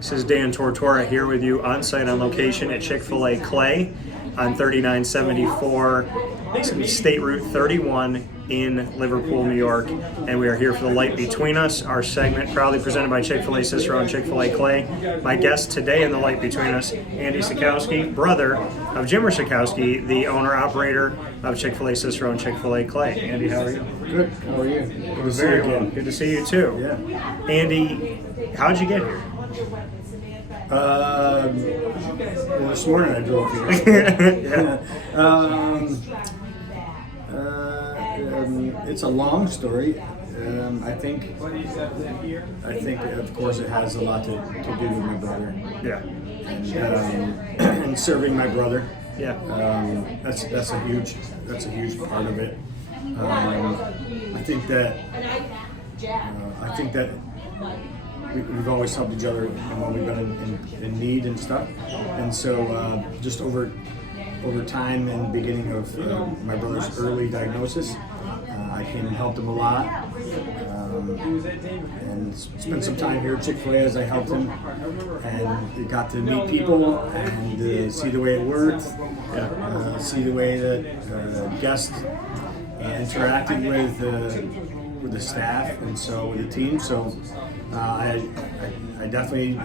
This is Dan Tortora here with you on site on location at Chick-fil-A Clay on 3974 State Route 31 in Liverpool, New York. And we are here for The Light Between Us, our segment proudly presented by Chick-fil-A Cicero and Chick-fil-A Clay. My guest today in The Light Between Us, Andi Szatkowski, brother of Jimmer Szatkowski, the owner-operator of Chick-fil-A Cicero and Chick-fil-A Clay. Andy, how are you? Good. How are you? Good to see you again. Good to see you too. Yeah. Andy, how'd you get here? Well, this morning I drove here. It's a long story. I think, of course, it has a lot to do with my brother. Yeah. And serving my brother. Yeah. That's a huge part of it. I think that we've always helped each other when we've been in need and stuff. And so just over time and beginning of my brother's early diagnosis, I came and helped him a lot. And spent some time here at Chick-fil-A as I helped him, and got to meet people and see the way it worked, see the way that guests interacted with the staff and so with the team. So I definitely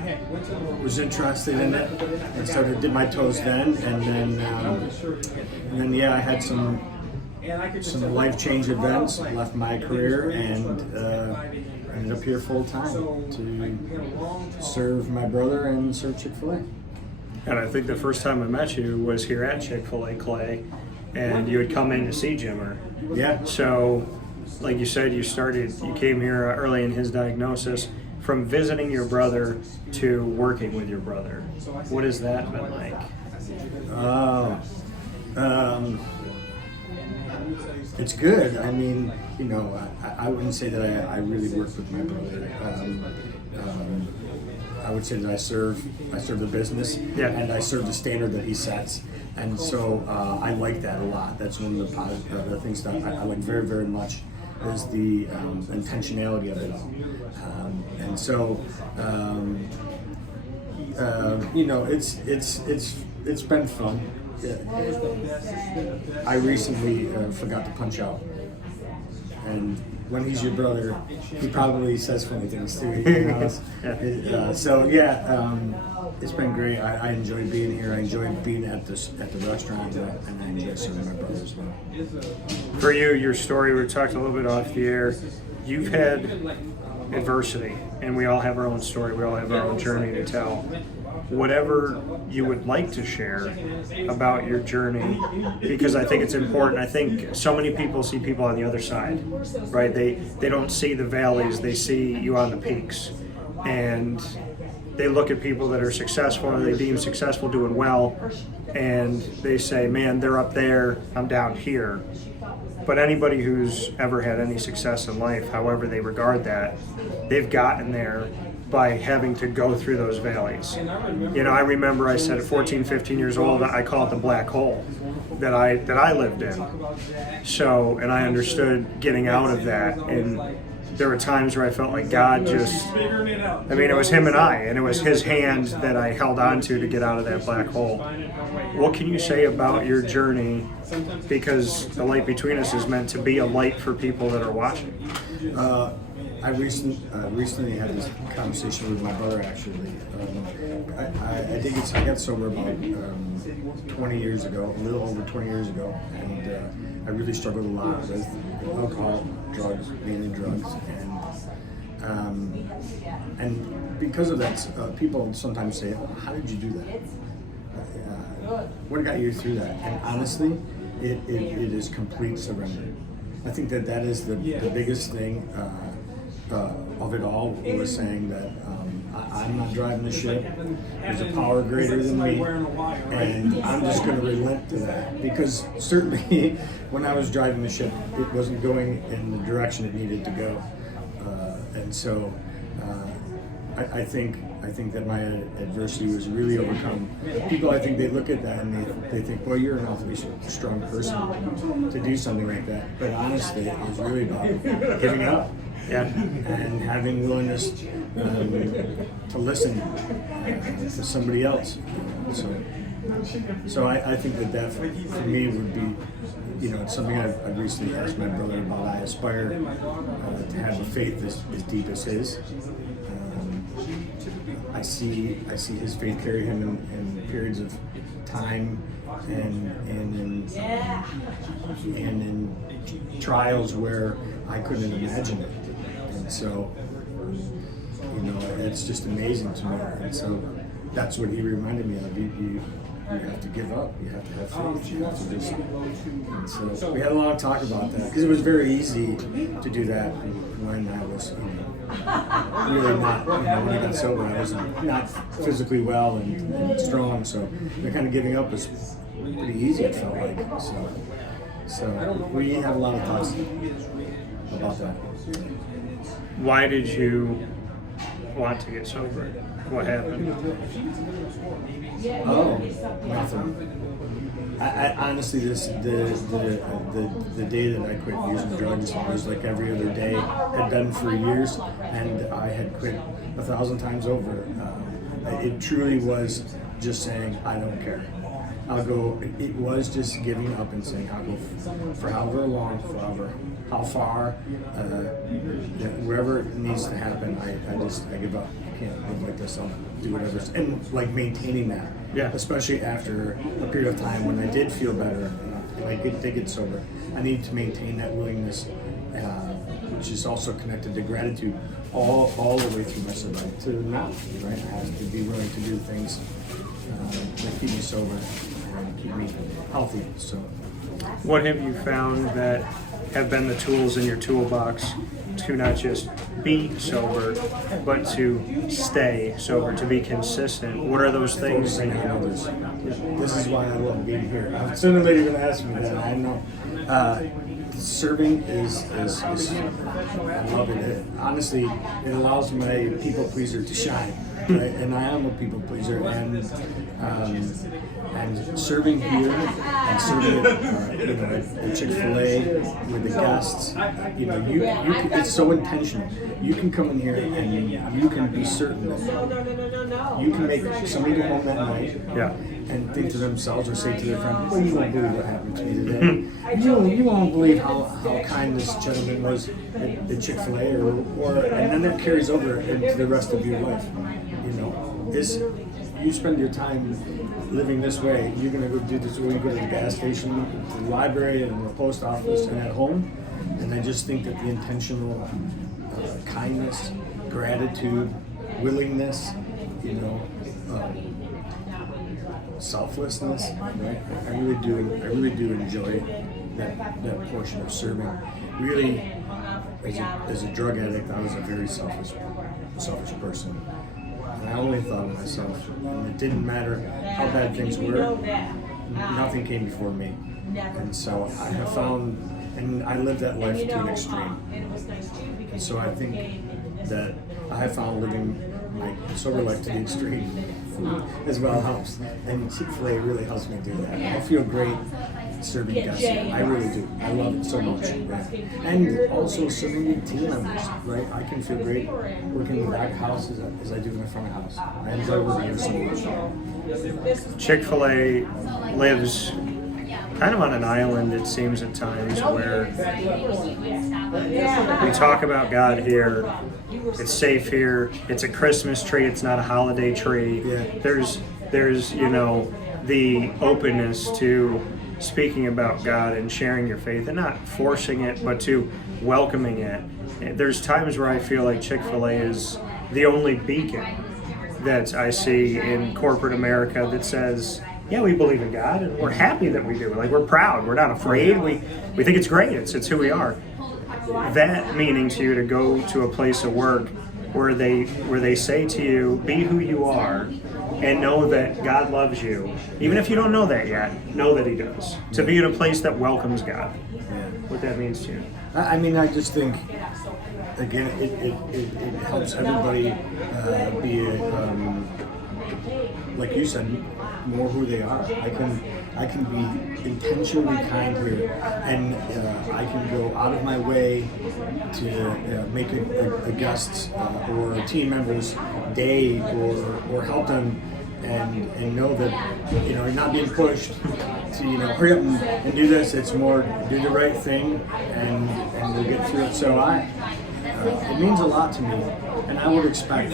was interested in it and sort of did my toes then, and then I had some life change events, left my career, and ended up here full time to serve my brother and serve Chick-fil-A. And I think the first time I met you was here at Chick-fil-A Clay, and you had come in to see Jimmer. Yeah. So, like you said, you came here early in his diagnosis. From visiting your brother to working with your brother, what has that been like? It's good. I mean, I wouldn't say that I really work with my brother. I would say that I serve the business, and I serve the standard that he sets. And so I like that a lot. That's one of the things that I like very, very much, is the intentionality of it all. And so, it's been fun. I recently forgot to punch out, and when he's your brother, he probably says funny things too. It's been great. I enjoy being here. I enjoy being at the restaurant, and I enjoy serving my brother as well. For you, your story, we talked a little bit off the air. You've had adversity, and we all have our own story. We all have our own journey to tell. Whatever you would like to share about your journey, because I think it's important. I think so many people see people on the other side, right? They don't see the valleys, they see you on the peaks. And they look at people that are successful, or they deem successful, doing well, and they say, man, they're up there, I'm down here. But anybody who's ever had any success in life, however they regard that, they've gotten there by having to go through those valleys. I remember I said at 14, 15 years old, I call it the black hole that I lived in. So, and I understood getting out of that, and there were times where I felt like God it was him and I, and it was his hand that I held on to get out of that black hole. What can you say about your journey? Because The Light Between Us is meant to be a light for people that are watching. I recently had this conversation with my brother, actually. I got sober about 20 years ago, a little over 20 years ago, and I really struggled a lot with alcohol, drugs, mainly drugs, and because of that, people sometimes say, "Oh, how did you do that? What got you through that?" And honestly, it is complete surrender. I think that is the biggest thing of it all, was saying that I'm not driving the ship. There's a power greater than me, and I'm just going to relent to that. Because certainly, when I was driving the ship, it wasn't going in the direction it needed to go, and so I think that my adversity was really overcome. People, I think they look at that and they think, well, you're an awfully strong person to do something like that. But honestly, it was really about giving up. Yeah. and having willingness to listen to somebody else. So I think that for me would be, it's something I've recently asked my brother about. I aspire to have a faith as deep as his. I see his faith carry him in periods of time and in trials where I couldn't imagine it. And so, it's just amazing to me. And so that's what he reminded me of. You have to give up. You have to have faith. You have to just. And so we had a long talk about that because it was very easy to do that when I was, really not. When I got sober, I was not physically well and strong. So kind of giving up was pretty easy. It felt like so. We had a lot of thoughts about that. Why did you want to get sober? What happened? Oh, nothing. I honestly, the day that I quit using drugs was like every other day. Had done for years, and I had quit 1,000 times over. It truly was just saying, I don't care. I'll go. It was just giving up and saying, I'll go for however long, how far, wherever it needs to happen. I give up. I can't live like this. I'll do whatever. And like maintaining that, especially after a period of time when I did feel better and I did get sober. I need to maintain that willingness, which is also connected to gratitude, all the way through my sobriety to now. Right, I have to be willing to do things that keep me sober and keep me healthy. So, what have you found that have been the tools in your toolbox to not just be sober, but to stay sober, to be consistent? What are those things? Focusing on others. This is why I love being here. Sooner or later you're going to ask me that. I know. Serving is I love it. Honestly, it allows my people pleaser to shine. Right? And I am a people pleaser, and serving here and serving at Chick-fil-A with the guests, it's so intentional. You can come in here and you can be certain that you can make somebody go home that night and think to themselves or say to their friend, well, you won't believe what happened to me today. You won't believe how kind this gentleman was at Chick-fil-A, and then that carries over into the rest of your life. You spend your time living this way. You're going to go do this when you go to the gas station, the library, and the post office, and at home. And I just think that the intentional kindness, gratitude, willingness, selflessness, right? I really do enjoy that portion of serving. Really, as a drug addict, I was a very selfish person. And I only thought of myself, and it didn't matter how bad things were. Nothing came before me, and so I have found, and I lived that life to an extreme. And so I think that I have found living my sober life to the extreme as well helps, and Chick-fil-A really helps me do that. I feel great serving guests. I really do. I love it so much. Right? And also serving the team members, right? I can feel great working in the back house as I do in the front house. I enjoy working here so much. Chick-fil-A lives kind of on an island, it seems at times, where we talk about God here. It's safe here. It's a Christmas tree. It's not a holiday tree. There's the openness to speaking about God and sharing your faith, and not forcing it, but to welcoming it. There's times where I feel like Chick-fil-A is the only beacon that I see in corporate America that says, yeah, we believe in God, and we're happy that we do. Like, we're proud. We're not afraid. We think it's great. It's who we are. That meaning to you to go to a place of work where they say to you, be who you are, and know that God loves you. Even if you don't know that yet, know that He does. To be in a place that welcomes God. What that means to you. I mean, I just think, again, it helps everybody be like you said, more who they are. I can be intentionally kind here, and I can go out of my way to make a guest's or a team member's day, or help them, and know that you're not being pushed to hurry up and do this. It's more do the right thing, and we'll get through it. So it means a lot to me, and I would expect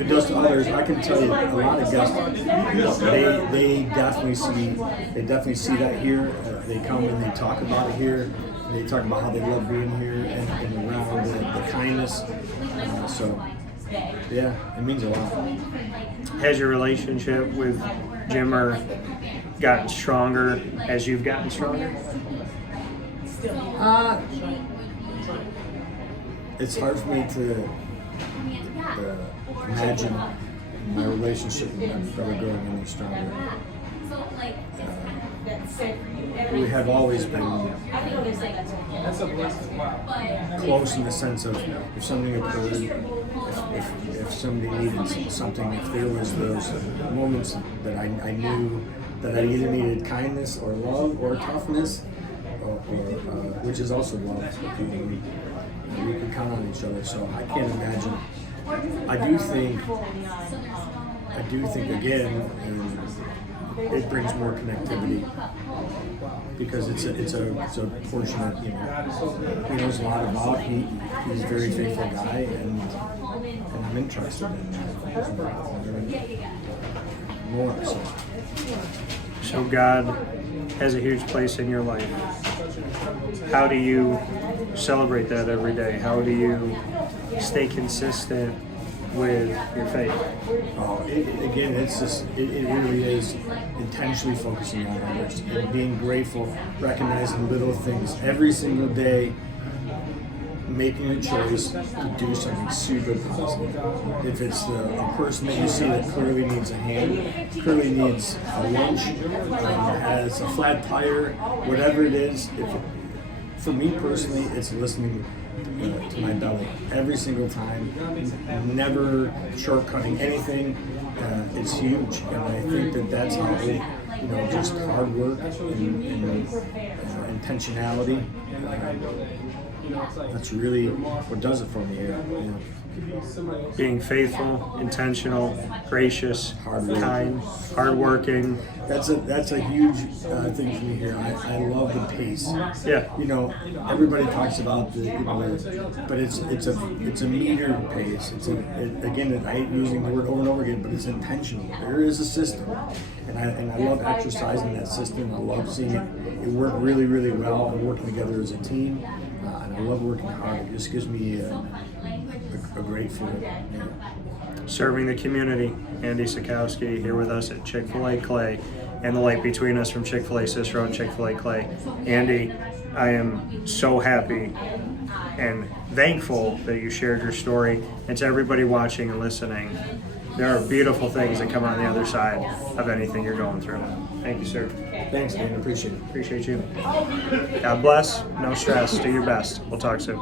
it does to others. I can tell you, a lot of guests, they definitely see that here. They come and they talk about it here. They talk about how they love being here and around the kindness. So yeah, it means a lot. Has your relationship with Jimmer gotten stronger as you've gotten stronger? It's hard for me to imagine my relationship with my brother growing any stronger. We have always been close in the sense of if something occurred, if somebody needed something, if there was those moments that I knew that I either needed kindness or love or toughness, or which is also love. We can count on each other, so I can't imagine. I do think again, it brings more connectivity because it's a portion that he knows a lot about. He's a very faithful guy, and I'm interested in more. So God has a huge place in your life. How do you celebrate that every day? How do you stay consistent with your faith? Again, it really is intentionally focusing on others and being grateful, recognizing little things every single day, making a choice to do something super positive. If it's a person that you see that clearly needs a hand, clearly needs a lunch, has a flat tire, whatever it is, for me personally, it's listening to my belly every single time, never shortcutting anything. It's huge, and I think that's how just hard work and intentionality. That's really what does it for me here. Being faithful, intentional, gracious, kind, hardworking. That's a huge thing for me here. I love the pace. Yeah. Everybody talks about but it's a metered pace. Again, I hate using the word over and over again, but it's intentional. There is a system, and I love exercising that system. I love seeing it work really, really well and working together as a team. And I love working hard. It just gives me a great feeling. Yeah. Serving the community. Andi Szatkowski here with us at Chick-fil-A Clay, and the light between us from Chick-fil-A Cicero and Chick-fil-A Clay. Andi, I am so happy and thankful that you shared your story. And to everybody watching and listening, there are beautiful things that come on the other side of anything you're going through. Thank you, sir. Thanks, man. Appreciate it. Appreciate you. God bless. No stress. Do your best. We'll talk soon.